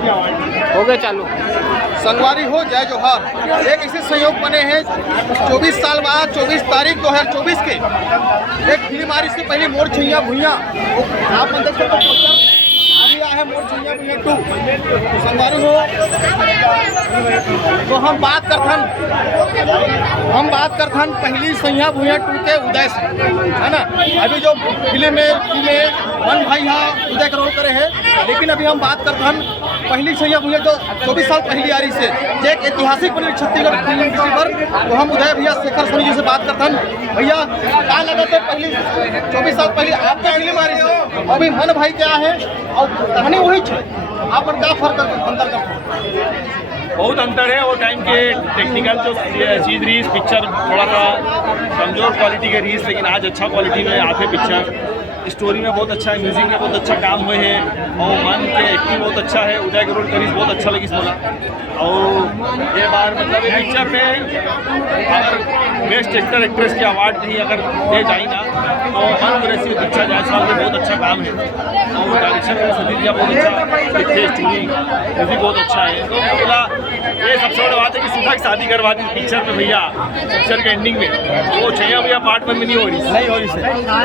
हो गए चालू। संगवारी हो जय जोहार। एक ऐसे संयोग बने हैं 24 साल बाद 24 तारीख 2024 के एक फिल्म आ रही से पहले मोर छैया भुइया आप देख सकते हो अभी आया है मोर छैया भुइया 2 संगवारी हो। तो हम बात करथन पहली सैया भुइया 2 के उदय से है ना। अभी जो फिल्म में वन भाई यहाँ उदय करोल करे है, लेकिन अभी हम बात करथन पहली सैया भुइया जो 24 साल पहली आ रही से एक ऐतिहासिक बनी छत्तीसगढ़ फिल्म इंडस्ट्री पर। तो हम उदय भैया शेखर सोनी जी से बात करथन। भैया क्या लगा था पहली 24 साल पहले आपके अगली मारी से अभी मन भाई क्या है और कहानी वही है, आप पर क्या फर्क अंतर करते? बहुत अंतर है। वो टाइम के टेक्निकल जो चीज़ रही पिक्चर थोड़ा सा कमज़ोर क्वालिटी के रही, लेकिन आज अच्छा क्वालिटी में आते पिक्चर। स्टोरी में बहुत अच्छा है, म्यूजिक में बहुत अच्छा काम हुए हैं और मन के एक्टिंग बहुत अच्छा है। उदय करोल करीज बहुत अच्छा लगी बोला। और ये बार मतलब ये पिक्चर में अगर बेस्ट एक्टर एक्ट्रेस की अवार्ड कहीं अगर दे जाए ना तो अनग्रेसिव दीक्षा जायसवाल का बहुत अच्छा काम है और डायरेक्शन में सतीश जी बहुत अच्छा लिखे, स्टोरी म्यूजिक बहुत अच्छा है। तो बोला ये सबसे बड़ी बात है कि सुधा की शादी करवा दी पिक्चर में भैया, पिक्चर के एंडिंग में। तो छैया भैया पार्ट 1 में नहीं हो रही से।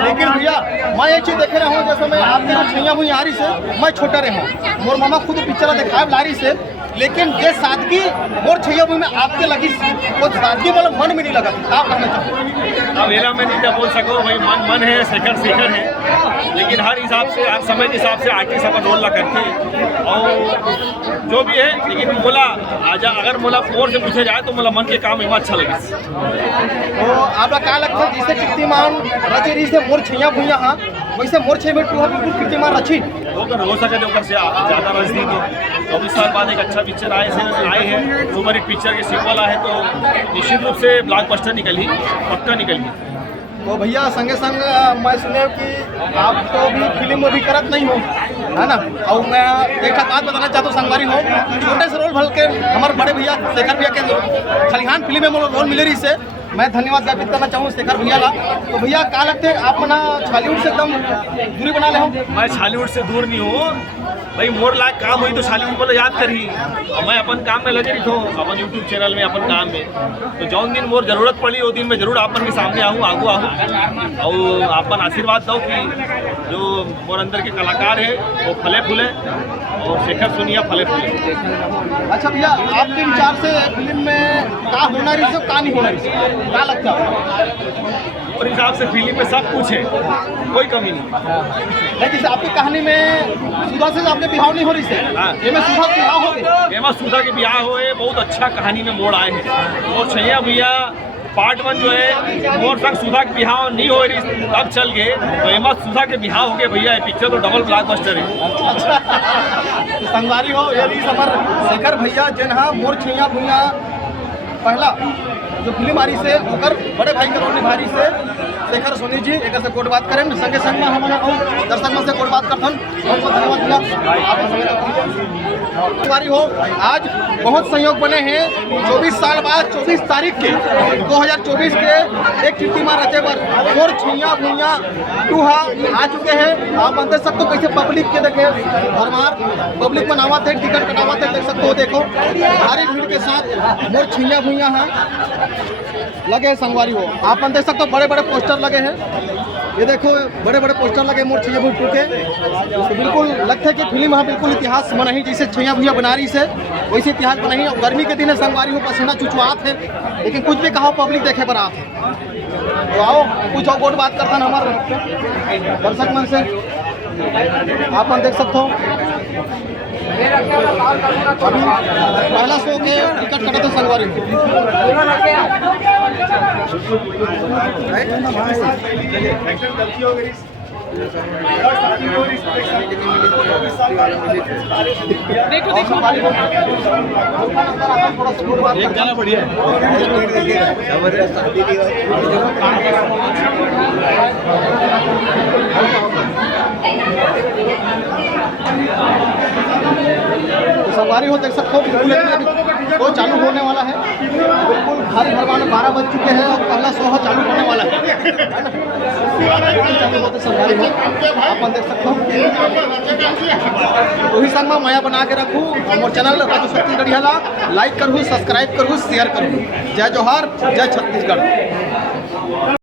लेकिन भैया मैं एक चीज़ देखे रहा हूँ, जैसे मैं आपके जो छैया भुइया आ रही से मैं छोटा रहा हूँ, मोर मामा खुद पिक्चर दिखाए ला रही से, लेकिन ये सादगी मोर छैया भुइया में आपके लगी वो सादगी मतलब मन में नहीं लगा। आप कहना चाहूँ अब मेरा मैं नहीं बोल सको भाई, मन है शेखर है, लेकिन हर हिसाब से हर समय के हिसाब से आर्टिस्ट अपन रोल ला करके और जो भी है। लेकिन बोला आजा अगर बोला और से पूछे जाए तो बोला मन के काम में अच्छा लगे। तो आपका क्या लगता है जैसे कीर्तिमान रची रही से मोर छैया भुइया हाँ वैसे मोर छैया भुइया बिल्कुल कीर्तिमान रची हो सके तो से ज़्यादा रच दी तो 24 साल बाद एक अच्छा पिक्चर आए हैं सुपर हिट पिक्चर के सीक्वल आए तो निश्चित रूप से ब्लॉकबस्टर निकली, पक्का निकली। तो भैया संगे संग मैं सुने कि आप तो भी फिल्म में भी करत नहीं हो है ना। और मैं एक बात बताना चाहता हूँ संगवारी हो छोटे से रोल भल के हमारे बड़े भैया शेखर भैया के खलिहान फिल्म में रोल मिले रही से मैं धन्यवाद ज्ञापित करना चाहूँ शेखर भैया का। तो भैया क्या लगते हैं आप अपना छालीवुड से एकदम दूरी बना ले हो? मैं छालीवुड से दूर नहीं हूँ भाई, मोर लायक काम हुई तो छालीवुड को याद करी और मैं अपन काम में लगे रही हूँ, अपन यूट्यूब चैनल में अपन काम में। तो जौन दिन मोर जरूरत पड़ी वो दिन मैं जरूर अपन के सामने आगू और अपन आशीर्वाद दो कि जो मोर अंदर के कलाकार है वो फले फूले और शेखर सोनिया फले फूले। अच्छा भैया आपके विचार से फिल्म में क्या होना रही से क्या नहीं होना रही से क्या लगता है? और हिसाब से फिल्म में सब कुछ है, कोई कमी नहीं। लेकिन आपकी कहानी में सुधा से आपके बिहाव नहीं हो रही से ये सुधा बिहाव हो गए एमा सुधा के बिहार हुए, बहुत अच्छा कहानी में मोड़ आए हैं। और छैया भैया पार्ट 1 जो है मोर तक सुधा के बिहाव नहीं हो रही तब चल गए तो एमा सुधा के बिहाव हो गए भैया। ये पिक्चर तो डबल ब्लॉकबस्टर है। तो संगवारी हो ये भी समर शेखर भैया जिन्हा मोर छैया भुइया पहला जो फिल्म आ रही से ओकर बड़े भाई के रोल निभा रही से शेखर सोनी जी एक से कोट बात करें संगे संग में हमारा दर्शक में से कोट बात करथन। बहुत बहुत धन्यवाद भैया आप हो। आज बहुत संयोग बने हैं 24 साल बाद 24 तारीख के 2024 के एक कीर्तिमान रचे पर मोर छैया भुइया 2 आ चुके हैं। आप देख सकते हो कैसे पब्लिक के देखे भरमार पब्लिक में नावा थे टिकट कटावा थे देख सकते हो। देखो भारी भीड़ के साथ मोर छैया भुइया लगे हैं संगवारी हो। आप देख सकते हो बड़े बड़े पोस्टर लगे हैं, ये देखो बड़े बड़े पोस्टर लगे मोर छैया भुइया 2 के। तो बिल्कुल लगता है कि फिल्म यहाँ बिल्कुल इतिहास बना ही जैसे छैया भुइया बना रही से वैसे इतिहास बना ही। गर्मी के दिन है संगवारी हो पसीना चुचुआत है, लेकिन कुछ भी कहो पब्लिक देखे पर आप तो आओ कुछ और बोट बात करता हमारे दर्शक मन से आप देख सकते हो। अभी पहला शो के टिकट कटे थे संगवारी बढ़िया संगवारी हो देख सकते हो बिल्कुल शो चालू होने वाला है, बिल्कुल भारी भरमार 12 बज चुके हैं और पहला शो चालू होने वाला है ना? चालू होते सरकारी हो आप देख सकते हो। वही संग में माया बना के रखूँ और चैनल राजू छत्तीसगढ़ लाइक करूँ, सब्सक्राइब करूँ, शेयर करूँ। जय जोहार, जय छत्तीसगढ़।